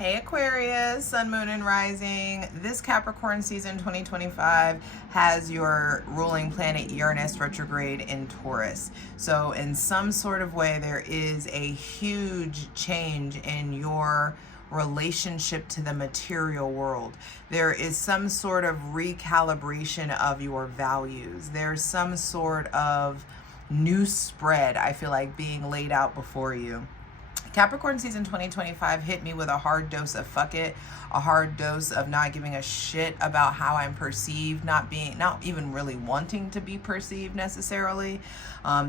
Hey Aquarius, Sun, Moon, and Rising. This Capricorn season 2025 has your ruling planet Uranus retrograde in Taurus. So in some sort of way, there is a huge change in your relationship to the material world. There is some sort of recalibration of your values. There's some sort of new spread, I feel like, being laid out before you. Capricorn season 2025 hit me with a hard dose of fuck it, a hard dose of not giving a shit about how I'm perceived, not even really wanting to be perceived necessarily.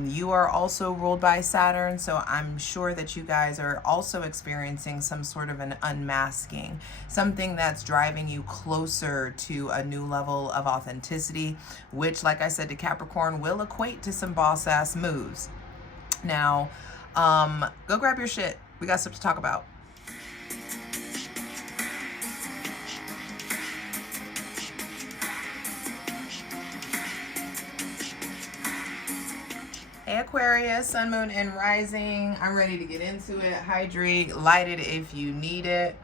You are also ruled by Saturn, so I'm sure that you guys are also experiencing some sort of an unmasking, something that's driving you closer to a new level of authenticity, which, like I said to Capricorn, will equate to some boss ass moves. Now, go grab your shit. We got stuff to talk about. Hey Aquarius, Sun, Moon, and Rising. I'm ready to get into it. Hydrate, light it if you need it.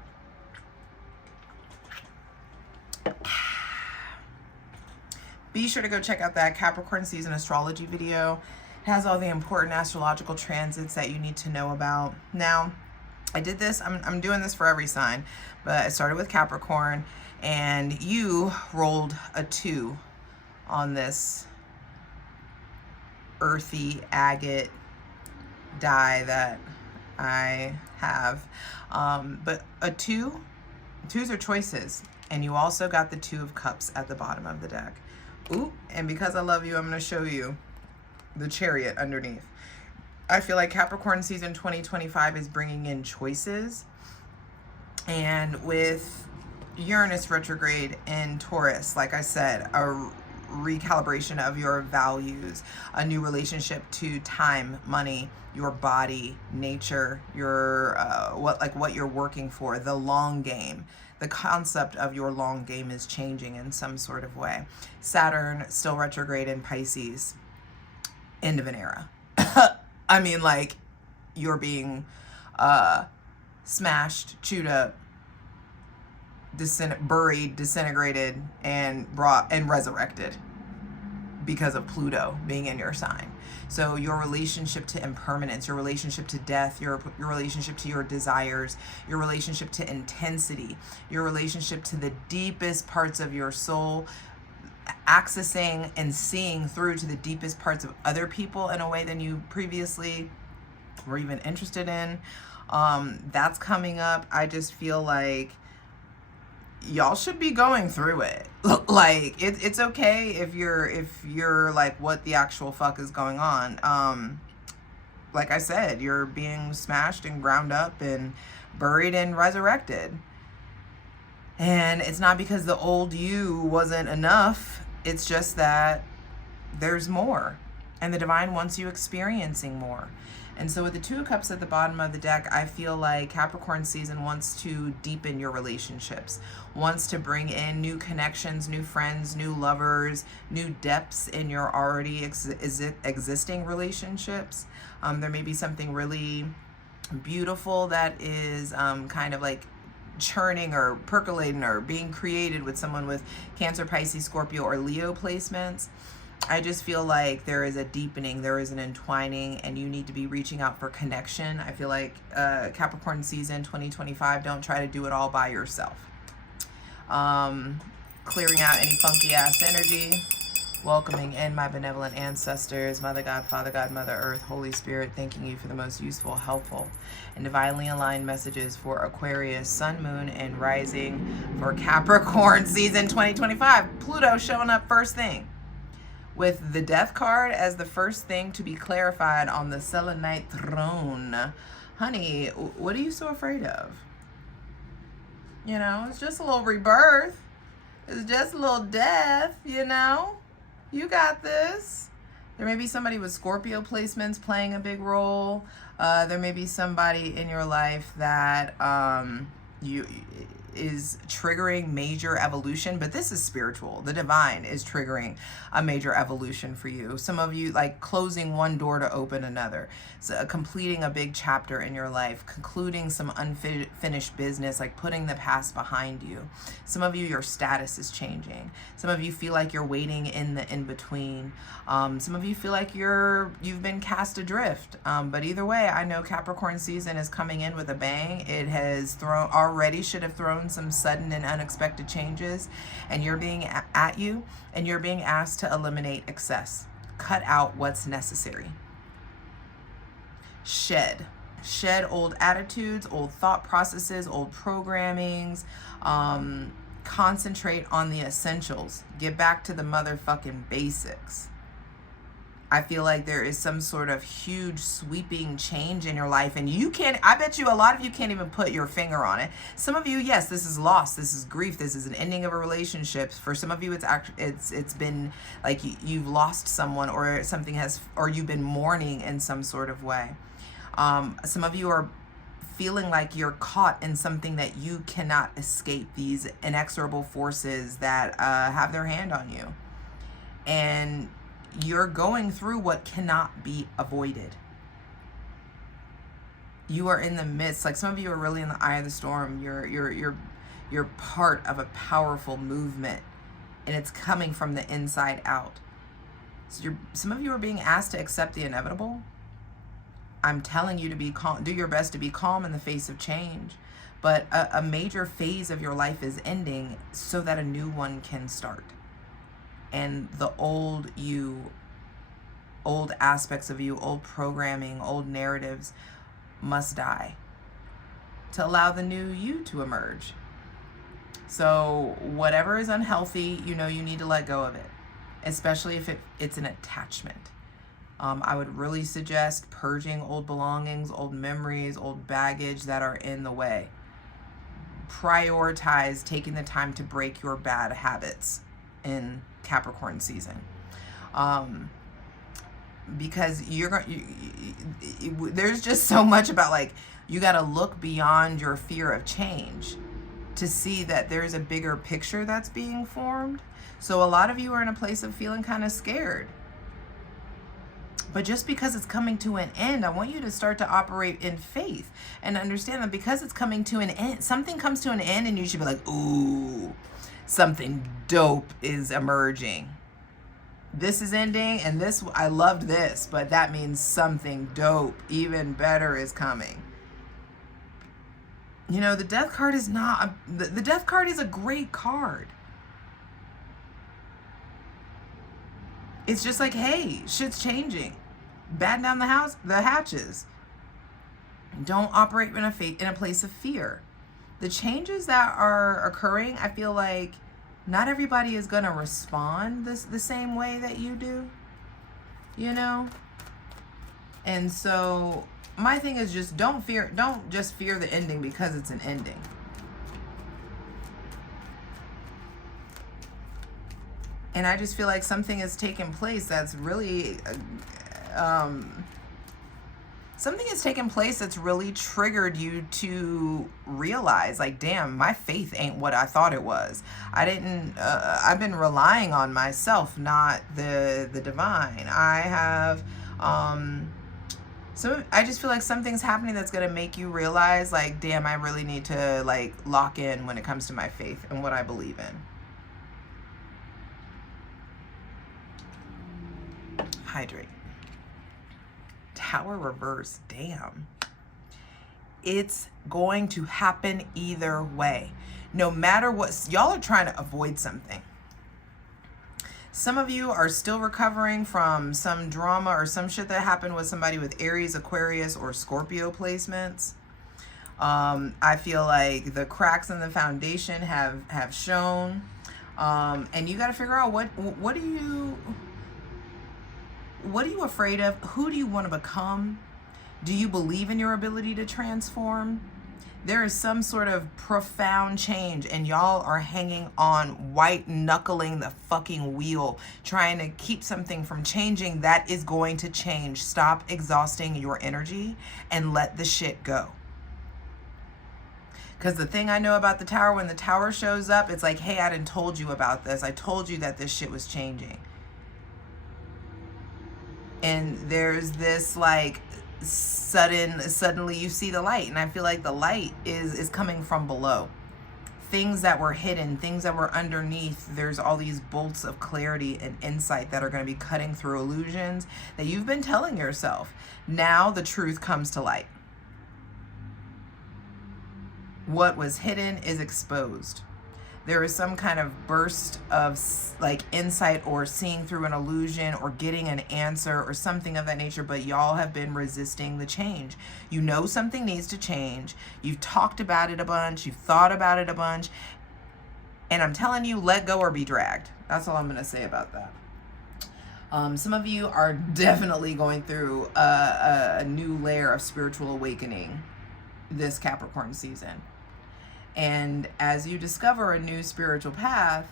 Be sure to go check out that Capricorn season astrology video. Has all the important astrological transits that you need to know about. Now, I did this, I'm doing this for every sign, but I started with Capricorn, and you rolled a 2 on this earthy agate die that I have. But twos are choices, and you also got the 2 of Cups at the bottom of the deck. Ooh, and because I love you, I'm going to show you the Chariot underneath. I feel like Capricorn season 2025 is bringing in choices, and with Uranus retrograde in Taurus, like I said, a recalibration of your values, a new relationship to time, money, your body, nature, your what you're working for, the long game. The concept of your long game is changing in some sort of way. Saturn still retrograde in Pisces. End of an era. I mean, like, you're being smashed, chewed up, buried, disintegrated, and brought and resurrected because of Pluto being in your sign. So your relationship to impermanence, your relationship to death, your relationship to your desires, your relationship to intensity, your relationship to the deepest parts of your soul, accessing and seeing through to the deepest parts of other people in a way than you previously were even interested in. That's coming up. I just feel like y'all should be going through it. Like, it's okay if you're like, what the actual fuck is going on? Like I said, you're being smashed and ground up and buried and resurrected. And it's not because the old you wasn't enough. It's just that there's more. And the divine wants you experiencing more. And so with the 2 of Cups at the bottom of the deck, I feel like Capricorn season wants to deepen your relationships, wants to bring in new connections, new friends, new lovers, new depths in your already existing relationships. There may be something really beautiful that is kind of like churning or percolating or being created with someone with Cancer, Pisces, Scorpio, or Leo placements. I just feel like there is a deepening, there is an entwining, and you need to be reaching out for connection. I feel like Capricorn season 2025, don't try to do it all by yourself. Clearing out any funky ass energy. Welcoming in my benevolent ancestors, Mother God, Father God, Mother Earth, Holy Spirit, thanking you for the most useful, helpful, and divinely aligned messages for Aquarius, Sun, Moon, and Rising for Capricorn season 2025. Pluto showing up first thing with the Death card as the first thing to be clarified on the Selenite throne. Honey, what are you so afraid of? You know, it's just a little rebirth. It's just a little death, you know? You got this. There may be somebody with Scorpio placements playing a big role. There may be somebody in your life that is triggering major evolution, but this is spiritual. The divine is triggering a major evolution for you. Some of you, like closing one door to open another. So completing a big chapter in your life, concluding some unfinished business, like putting the past behind you. Some of you, your status is changing. Some of you feel like you're waiting in the in-between. Some of you feel like you've been cast adrift. But either way, I know Capricorn season is coming in with a bang. It has should have thrown some sudden and unexpected changes, and you're being asked to eliminate excess. Cut out what's necessary. Shed old attitudes, old thought processes, old programmings. Concentrate on the essentials. Get back to the motherfucking basics. I feel like there is some sort of huge sweeping change in your life, and I bet you a lot of you can't even put your finger on it. Some of you, yes, this is loss, this is grief, this is an ending of a relationship. For some of you, it's been like you've lost someone, or or you've been mourning in some sort of way. Some of you are feeling like you're caught in something that you cannot escape, these inexorable forces that have their hand on you. And you're going through what cannot be avoided. You are in the midst, like some of you are really in the eye of the storm. You're part of a powerful movement, and it's coming from the inside out. So some of you are being asked to accept the inevitable. I'm telling you to be calm. Do your best to be calm in the face of change. But a major phase of your life is ending so that a new one can start. And the old aspects of you, old programming, old narratives must die to allow the new you to emerge. So whatever is unhealthy, you need to let go of it, especially if it's an attachment. I would really suggest purging old belongings, old memories, old baggage that are in the way. Prioritize taking the time to break your bad habits in Capricorn season, because there's just so much about, like, you got to look beyond your fear of change to see that there's a bigger picture that's being formed. So a lot of you are in a place of feeling kind of scared. But just because it's coming to an end, I want you to start to operate in faith and understand that because it's coming to an end, something comes to an end, and you should be like, ooh, something dope is emerging. This is ending, and I loved this, but that means something dope, even better, is coming. The death card is not the death card is a great card. It's just like, hey, shit's changing. Batten down the hatches. Don't operate in a place of fear. The changes that are occurring, I feel like not everybody is going to respond the same way that you do, And so my thing is just don't just fear the ending because it's an ending. And I just feel like something has taken place that's really triggered you to realize, like, damn, my faith ain't what I thought it was. I've been relying on myself, not the divine. So I just feel like something's happening that's going to make you realize, like, damn, I really need to, like, lock in when it comes to my faith and what I believe in. Hydrate. Tower reverse. Damn. It's going to happen either way. No matter what, y'all are trying to avoid something. Some of you are still recovering from some drama or some shit that happened with somebody with Aries, Aquarius, or Scorpio placements. I feel like the cracks in the foundation have shown. And you got to figure out what are you afraid of? Who do you want to become? Do you believe in your ability to transform? There is some sort of profound change, and y'all are hanging on, white knuckling the fucking wheel, trying to keep something from changing that is going to change. Stop exhausting your energy and let the shit go. Because the thing I know about the Tower, when the Tower shows up, it's like, hey, I done told you about this. I told you that this shit was changing. And there's this like suddenly you see the light. And I feel like the light is coming from below. Things that were hidden, things that were underneath, there's all these bolts of clarity and insight that are going to be cutting through illusions that you've been telling yourself. Now the truth comes to light. What was hidden is exposed. There is some kind of burst of like insight or seeing through an illusion or getting an answer or something of that nature, but y'all have been resisting the change. You know something needs to change. You've talked about it a bunch. You've thought about it a bunch. And I'm telling you, let go or be dragged. That's all I'm going to say about that. Some of you are definitely going through a new layer of spiritual awakening this Capricorn season. And as you discover a new spiritual path,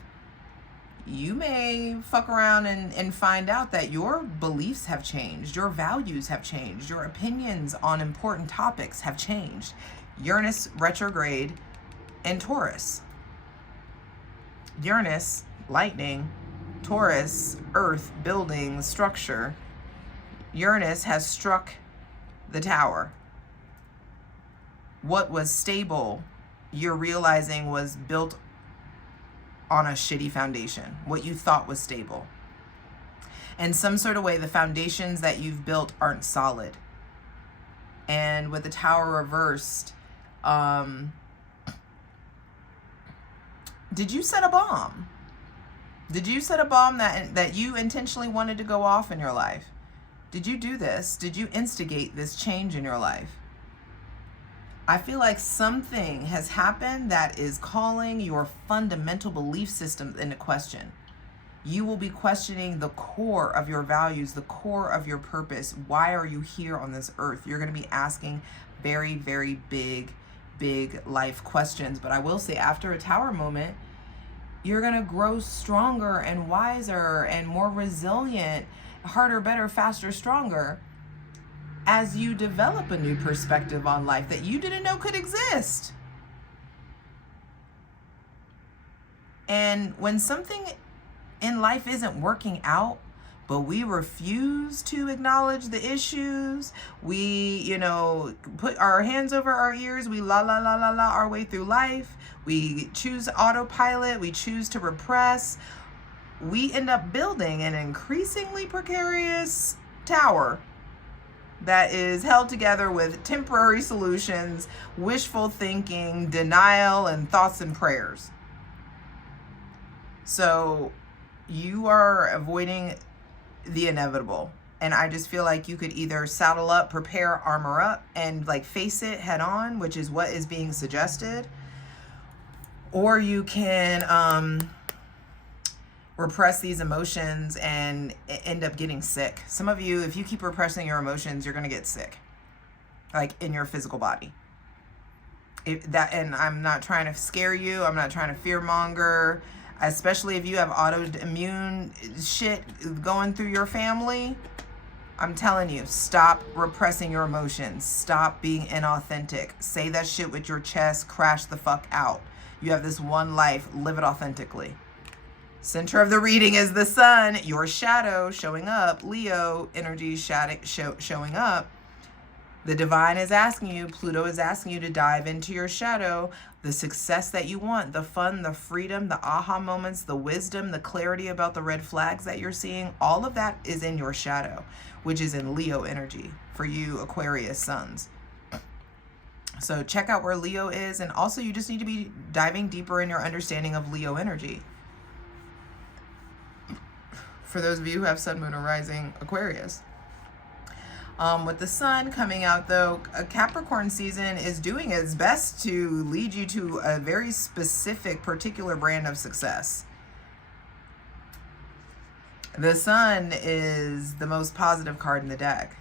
you may fuck around and find out that your beliefs have changed, your values have changed, your opinions on important topics have changed. Uranus retrograde in Taurus. Uranus, lightning, Taurus, earth, building, structure. Uranus has struck the Tower. What was stable, you're realizing, was built on a shitty foundation. What you thought was stable. In some sort of way, the foundations that you've built aren't solid. And with the Tower reversed, did you set a bomb? Did you set a bomb that you intentionally wanted to go off in your life? Did you do this? Did you instigate this change in your life? I feel like something has happened that is calling your fundamental belief system into question. You will be questioning the core of your values, the core of your purpose. Why are you here on this earth? You're going to be asking very, very big life questions. But I will say, after a Tower moment, you're going to grow stronger and wiser and more resilient, harder, better, faster, stronger, as you develop a new perspective on life that you didn't know could exist. And when something in life isn't working out, but we refuse to acknowledge the issues, we, put our hands over our ears, we la our way through life, we choose autopilot, we choose to repress, we end up building an increasingly precarious tower that is held together with temporary solutions, wishful thinking, denial, and thoughts and prayers. So you are avoiding the inevitable. And I just feel like you could either saddle up, prepare, armor up, and like face it head on, which is what is being suggested. Or you can repress these emotions and end up getting sick. Some of you, if you keep repressing your emotions, you're going to get sick, like in your physical body. And I'm not trying to scare you. I'm not trying to fearmonger, especially if you have autoimmune shit going through your family. I'm telling you, stop repressing your emotions. Stop being inauthentic. Say that shit with your chest. Crash the fuck out. You have this one life. Live it authentically. Center of the reading is the sun, your shadow showing up, Leo energy showing up. The divine is asking you, Pluto is asking you to dive into your shadow, the success that you want, the fun, the freedom, the aha moments, the wisdom, the clarity about the red flags that you're seeing. All of that is in your shadow, which is in Leo energy for you Aquarius suns. So check out where Leo is. And also you just need to be diving deeper in your understanding of Leo energy. For those of you who have sun, moon, or rising Aquarius. With the sun coming out, though, a Capricorn season is doing its best to lead you to a very specific, particular brand of success. The sun is the most positive card in the deck.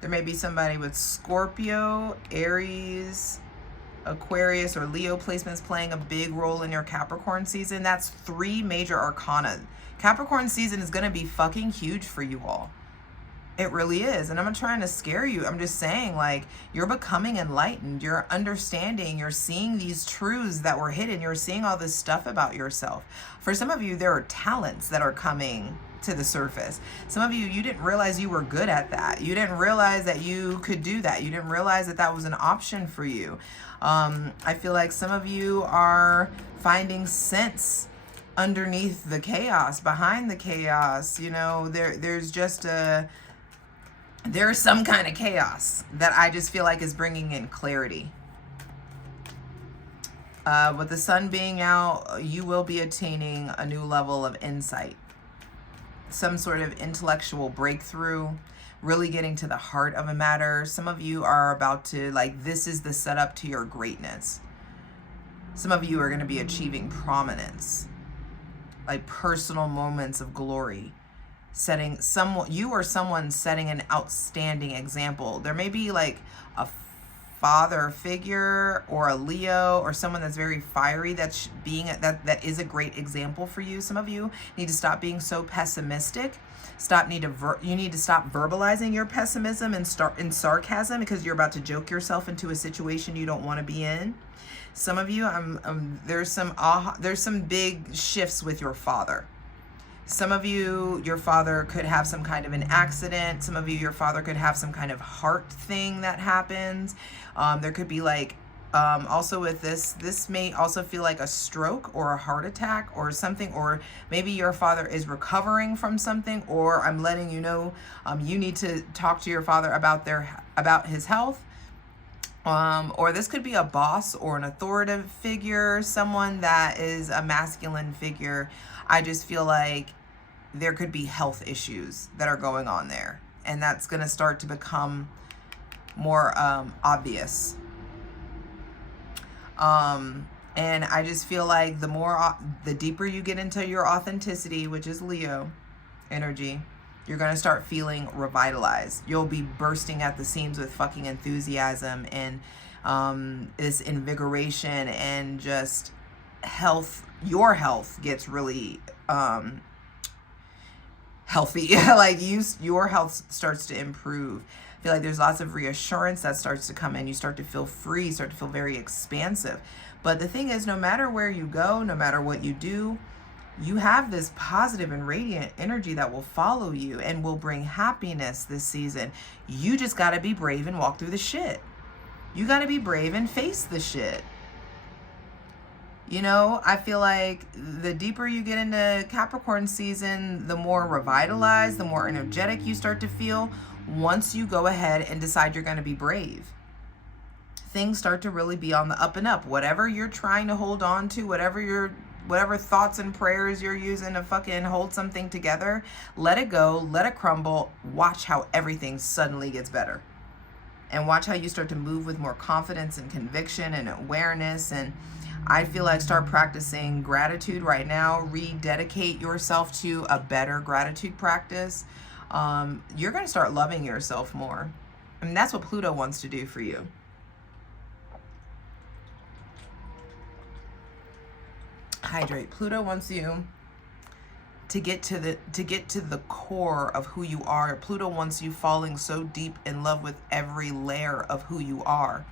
There may be somebody with Scorpio, Aries, Aquarius, or Leo placements playing a big role in your Capricorn season. That's 3 major arcana. Capricorn season is going to be fucking huge for you all. It really is. And I'm not trying to scare you. I'm just saying, like, you're becoming enlightened. You're understanding. You're seeing these truths that were hidden. You're seeing all this stuff about yourself. For some of you, there are talents that are coming to the surface. Some of you, you didn't realize you were good at that. You didn't realize that you could do that. You didn't realize that that was an option for you. I feel like some of you are finding sense underneath the chaos, behind the chaos. You know, there's just there's some kind of chaos that I just feel like is bringing in clarity. With the sun being out, you will be attaining a new level of insight. Some sort of intellectual breakthrough, really getting to the heart of a matter. Some of you are about to, like, this is the setup to your greatness. Some of you are going to be achieving prominence, like personal moments of glory. You or someone setting an outstanding example. There may be like a father figure or a Leo or someone that's very fiery that is a great example for you. Some of you need to stop being so pessimistic. You need to stop verbalizing your pessimism and start in sarcasm, because you're about to joke yourself into a situation you don't want to be in. Some of you, there's some big shifts with your father. Some of you, your father could have some kind of an accident. Some of you, your father could have some kind of heart thing that happens. There could be like, also with this may also feel like a stroke or a heart attack or something, or maybe your father is recovering from something, or I'm letting you know, you need to talk to your father about his health. Or this could be a boss or an authoritative figure, someone that is a masculine figure. I just feel like there could be health issues that are going on there, and that's going to start to become more obvious. And I just feel like the deeper you get into your authenticity, which is Leo energy, you're going to start feeling revitalized. You'll be bursting at the seams with fucking enthusiasm and this invigoration, and just your health gets really healthy. Like your health starts to improve. I feel like there's lots of reassurance that starts to come in. You start to feel free, start to feel very expansive. But the thing is, no matter where you go, no matter what you do, you have this positive and radiant energy that will follow you and will bring happiness this season. You just got to be brave and walk through the shit. You got to be brave and face the shit. You know, I feel like the deeper you get into Capricorn season, the more revitalized, the more energetic you start to feel once you go ahead and decide you're going to be brave. Things start to really be on the up and up. Whatever you're trying to hold on to, whatever thoughts and prayers you're using to fucking hold something together, let it go, let it crumble. Watch how everything suddenly gets better. And watch how you start to move with more confidence and conviction and awareness. And I feel like start practicing gratitude right now. Rededicate yourself to a better gratitude practice. You're going to start loving yourself more. And that's what Pluto wants to do for you. Hydrate. Pluto wants you to get to the core of who you are. Pluto wants you falling so deep in love with every layer of who you are,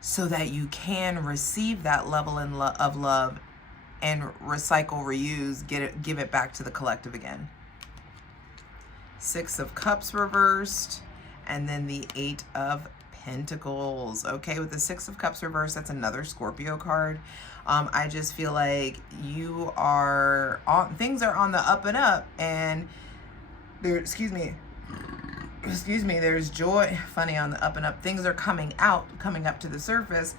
so that you can receive that level of love and recycle, reuse, give it back to the collective again. 6 of Cups reversed, and then the 8 of Pentacles. Okay, with the 6 of Cups reversed, that's another Scorpio card. I just feel like things are on the up and up, and there's joy, funny, on the up and up. Things are coming up to the surface.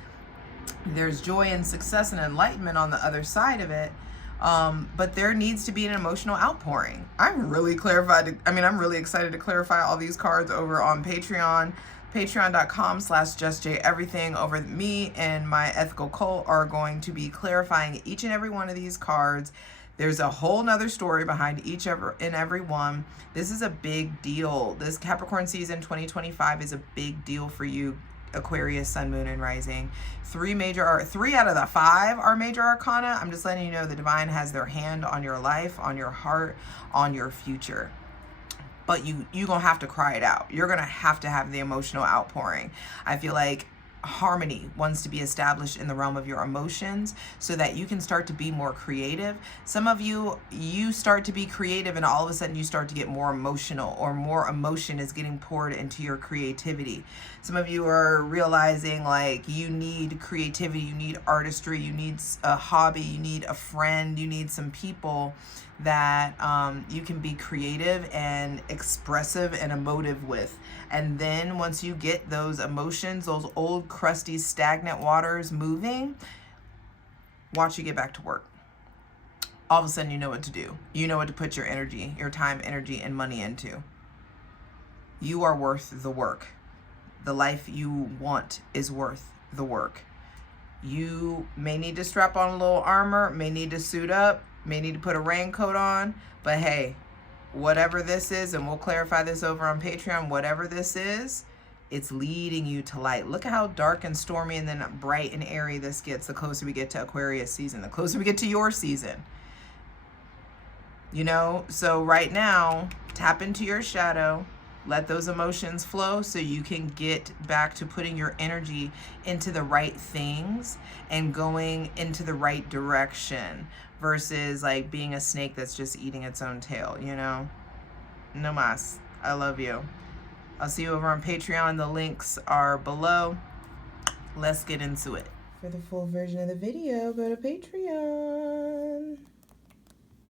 There's joy and success and enlightenment on the other side of it. But there needs to be an emotional outpouring. I'm really excited to clarify all these cards over on Patreon. Patreon.com/JustJEverything. Over me and my ethical cult are going to be clarifying each and every one of these cards. There's a whole nother story behind each and every one. This is a big deal. This Capricorn season 2025 is a big deal for you, Aquarius, Sun, Moon, and Rising. 3 out of the 5 are major arcana. I'm just letting you know the divine has their hand on your life, on your heart, on your future. but you're gonna have to cry it out. You're gonna have to have the emotional outpouring. I feel like harmony wants to be established in the realm of your emotions so that you can start to be more creative. Some of you start to be creative and all of a sudden you start to get more emotional, or more emotion is getting poured into your creativity. Some of you are realizing like you need creativity, you need artistry, you need a hobby, you need a friend, you need some people that you can be creative and expressive and emotive with. And then once you get those emotions, those old crusty stagnant waters moving, watch you get back to work. All of a sudden you know what to do. You know what to put your energy, your time, energy, and money into. You are worth the work. The life you want is worth the work. You may need to strap on a little armor, may need to suit up, may need to put a raincoat on, but hey, whatever this is, and we'll clarify this over on Patreon, whatever this is, it's leading you to light. Look at how dark and stormy and then bright and airy this gets the closer we get to Aquarius season, the closer we get to your season. You know, so right now, tap into your shadow, let those emotions flow so you can get back to putting your energy into the right things and going into the right direction versus like being a snake that's just eating its own tail, you know? No mas. I love you. I'll see you over on Patreon. The links are below. Let's get into it. For the full version of the video, go to Patreon.